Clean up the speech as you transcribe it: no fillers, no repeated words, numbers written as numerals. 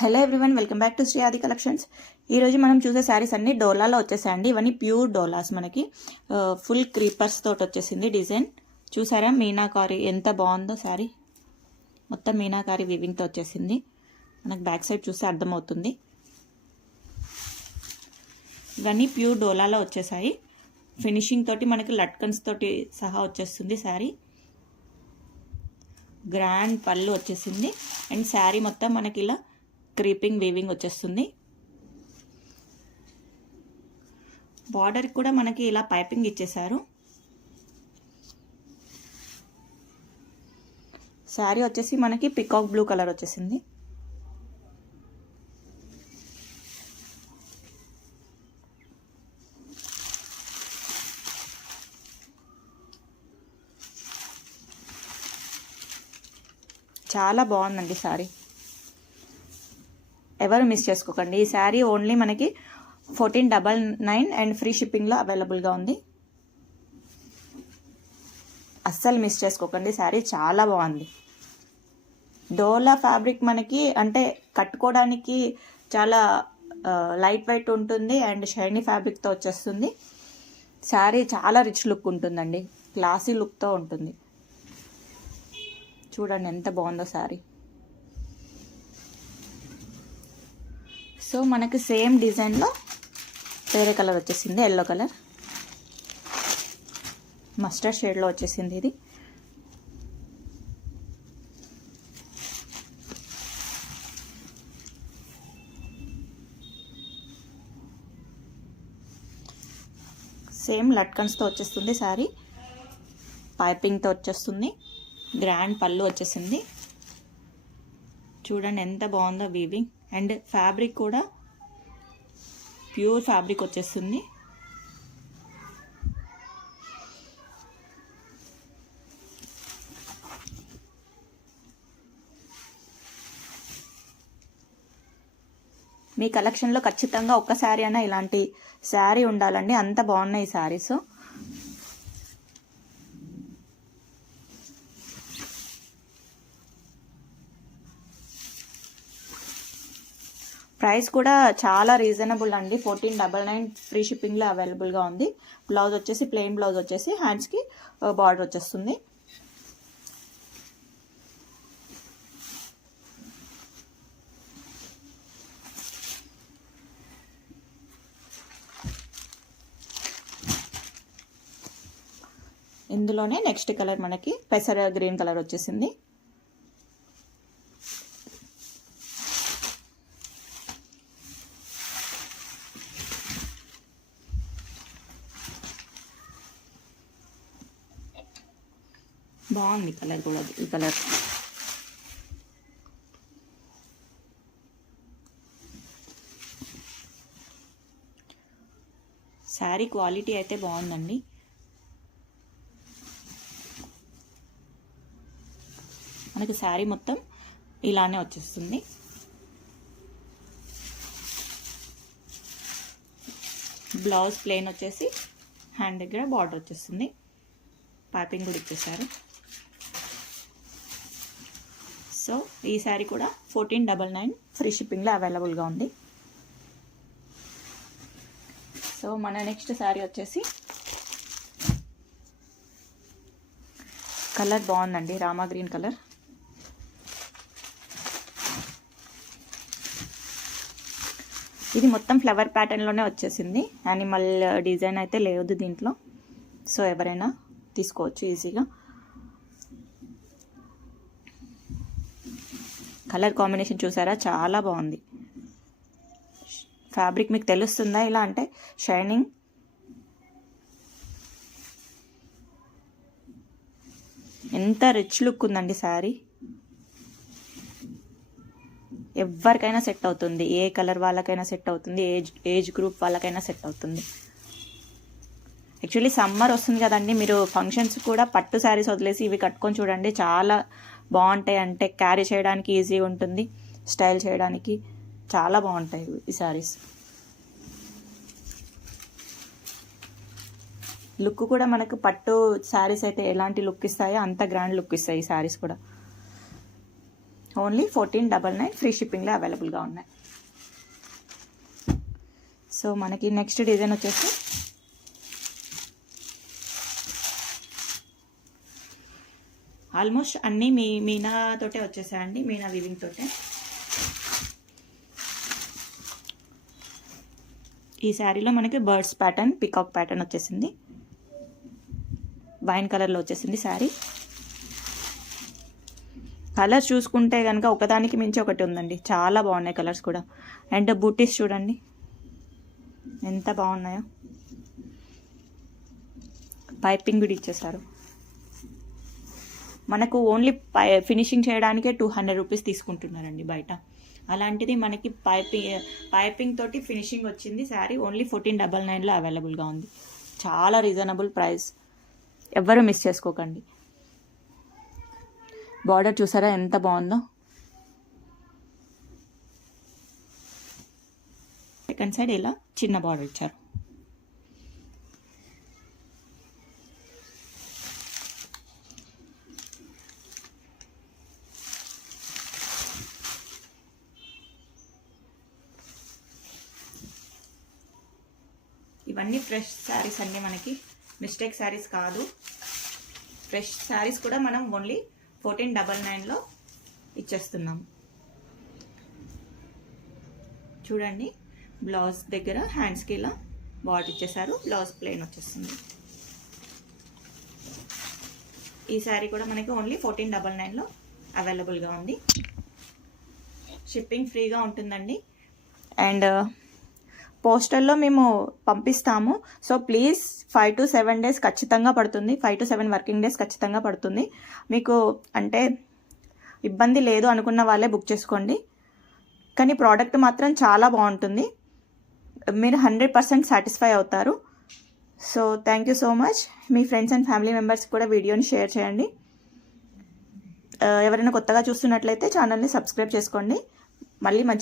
Hello everyone, welcome back to Shri Adi collections. ఈరోజు మనం చూసే శారీస్ అన్ని డోలాలో వచ్చేసాయండి. ఇవన్నీ ప్యూర్ డోలాస్. మనకి ఫుల్ క్రీపర్స్ తోటి వచ్చేసింది డిజైన్. చూసారా మీనాకారి ఎంత బాగుందో శారీ. మొత్తం మీనాకారి వీవింగ్తో వచ్చేసింది. మనకు బ్యాక్ సైడ్ చూస్తే అర్థమవుతుంది. ఇవన్నీ ప్యూర్ డోలాలో వచ్చేసాయి. ఫినిషింగ్ తోటి మనకి లట్కన్స్ తోటి సహా వచ్చేస్తుంది శారీ. గ్రాండ్ పళ్ళు వచ్చేసింది అండ్ శారీ మొత్తం మనకి ఇలా క్రీపింగ్ వీవింగ్ వచ్చేస్తుంది. బార్డర్ కూడా మనకి ఇలా పైపింగ్ ఇచ్చేసారు. శారీ వచ్చేసి మనకి పికాక్ బ్లూ కలర్ వచ్చేసింది. చాలా బాగుందండి శారీ. ఎవరు మిస్ చేసుకోకండి. ఈ శారీ ఓన్లీ మనకి 1499 అండ్ ఫ్రీ షిప్పింగ్లో అవైలబుల్గా ఉంది. అస్సలు మిస్ చేసుకోకండి. శారీ చాలా బాగుంది. డోలా ఫ్యాబ్రిక్ మనకి అంటే కట్టుకోవడానికి చాలా లైట్ వెయిట్ ఉంటుంది అండ్ షైనీ ఫ్యాబ్రిక్తో వచ్చేస్తుంది. శారీ చాలా రిచ్ లుక్ ఉంటుందండి. క్లాసీ లుక్తో ఉంటుంది. చూడండి ఎంత బాగుందో శారీ. సో మనకి సేమ్ డిజైన్లో వేరే కలర్ వచ్చేసింది. ఎల్లో కలర్ మస్టర్డ్ షేడ్లో వచ్చేసింది. ఇది సేమ్ లట్కన్స్తో వచ్చేస్తుంది శారీ. పైపింగ్తో వచ్చేస్తుంది. గ్రాండ్ పళ్ళు వచ్చేసింది. చూడండి ఎంత బాగుందో వీవింగ్. అండ్ ఫ్యాబ్రిక్ కూడా ప్యూర్ ఫ్యాబ్రిక్ వచ్చేస్తుంది. మీ కలెక్షన్లో ఖచ్చితంగా ఒక్క శారీ అయినా ఇలాంటి శారీ ఉండాలండి. అంత బాగున్నాయి ఈ శారీస్. ప్రైస్ కూడా చాలా రీజనబుల్ అండి. 1499 ఫ్రీ షిప్పింగ్లో అవైలబుల్గా ఉంది. బ్లౌజ్ వచ్చేసి ప్లెయిన్ బ్లౌజ్ వచ్చేసి హ్యాండ్స్కి బార్డర్ వచ్చేస్తుంది. ఇందులోనే నెక్స్ట్ కలర్ మనకి పెసర గ్రీన్ కలర్ వచ్చేసింది. బాగుంది కలర్ కూడా. ఈ కలర్ శారీ క్వాలిటీ అయితే బాగుందండి. మనకి శారీ మొత్తం ఇలానే వచ్చేస్తుంది. బ్లౌజ్ ప్లెయిన్ వచ్చేసి హ్యాండ్ దగ్గర బార్డర్ వచ్చేస్తుంది. పైపింగ్ కూడా ఇచ్చేసారు. సో ఈ శారీ కూడా 1499 ఫ్రీ షిప్పింగ్లో అవైలబుల్గా ఉంది. సో మన నెక్స్ట్ శారీ వచ్చేసి కలర్ బాగుందండి. Rama green colour. ఇది మొత్తం ఫ్లవర్ ప్యాటర్న్లోనే వచ్చేసింది. యానిమల్ డిజైన్ అయితే లేదు దీంట్లో. సో ఎవరైనా తీసుకోవచ్చు ఈజీగా. కలర్ కాంబినేషన్ చూసారా, చాలా బాగుంది. ఫ్యాబ్రిక్ మీకు తెలుస్తుందా ఇలా అంటే షైనింగ్. ఎంత రిచ్ లుక్ ఉందండి శారీ. ఎవరికైనా సెట్ అవుతుంది. ఏ కలర్ వాళ్ళకైనా సెట్ అవుతుంది. ఏజ్ గ్రూప్ వాళ్ళకైనా సెట్ అవుతుంది. యాక్చువల్లీ సమ్మర్ వస్తుంది కదండి. మీరు ఫంక్షన్స్ కూడా పట్టు శారీస్ వదిలేసి ఇవి కట్టుకొని చూడండి. చాలా బాగుంటాయి. అంటే క్యారీ చేయడానికి ఈజీగా ఉంటుంది. స్టైల్ చేయడానికి చాలా బాగుంటాయి ఈ శారీస్. లుక్ కూడా మనకు పట్టు శారీస్ అయితే ఎలాంటి లుక్ ఇస్తాయో అంత గ్రాండ్ లుక్ ఇస్తాయి ఈ శారీస్ కూడా. ఓన్లీ 1499 ఫ్రీ షిప్పింగ్లో అవైలబుల్గా ఉన్నాయి. సో మనకి నెక్స్ట్ డిజైన్ వచ్చేసి ఆల్మోస్ట్ అన్నీ మీనా తోటే వచ్చేసాయండి, మీనా వీవింగ్ తోటే. ఈ శారీలో మనకి బర్డ్స్ ప్యాటర్న్, పికాక్ ప్యాటర్న్ వచ్చేసింది. వైన్ కలర్లో వచ్చేసింది శారీ. కలర్స్ చూసుకుంటే కనుక ఒకదానికి మించి ఒకటి ఉందండి, చాలా బాగున్నాయి కలర్స్ కూడా. అండ్ బూటీస్ చూడండి ఎంత బాగున్నాయో. పైపింగ్ కూడా ఇచ్చేసారు. మనకు ఓన్లీ ఫినిషింగ్ చేయడానికే 200 రూపీస్ తీసుకుంటున్నారండి బయట. అలాంటిది మనకి పైపింగ్ తోటి ఫినిషింగ్ వచ్చింది శారీ. ఓన్లీ 1499లో అవైలబుల్గా ఉంది. చాలా రీజనబుల్ ప్రైస్, ఎవ్వరూ మిస్ చేసుకోకండి. బార్డర్ చూసారా ఎంత బాగుందో. సెకండ్ సైడ్ ఇలా చిన్న బార్డర్ ఇచ్చారు. ఇవన్నీ ఫ్రెష్ శారీస్ అండి, మనకి మిస్టేక్ శారీస్ కాదు. ఫ్రెష్ శారీస్ కూడా మనం ఓన్లీ 1499లో ఇచ్చేస్తున్నాం. చూడండి, బ్లౌజ్ దగ్గర హ్యాండ్స్కి ఇలా బార్డర్ ఇచ్చేసారు. బ్లౌజ్ ప్లెయిన్ వచ్చేస్తుంది. ఈ శారీ కూడా మనకి ఓన్లీ 1499లో అవైలబుల్గా ఉంది. షిప్పింగ్ ఫ్రీగా ఉంటుందండి. అండ్ పోస్టల్లో మేము పంపిస్తాము. సో ప్లీజ్ 5 to 7 days ఖచ్చితంగా పడుతుంది. 5 to 7 వర్కింగ్ డేస్ ఖచ్చితంగా పడుతుంది. మీకు అంటే ఇబ్బంది లేదు అనుకున్న వాళ్ళే బుక్ చేసుకోండి. కానీ ప్రోడక్ట్ మాత్రం చాలా బాగుంటుంది, మీరు 100% సాటిస్ఫై అవుతారు. So thank you so much. Me friends and family members కూడా వీడియోని షేర్ చేయండి. ఎవరైనా కొత్తగా చూస్తున్నట్లయితే ఛానల్ని సబ్స్క్రైబ్ చేసుకోండి. మళ్ళీ మంచి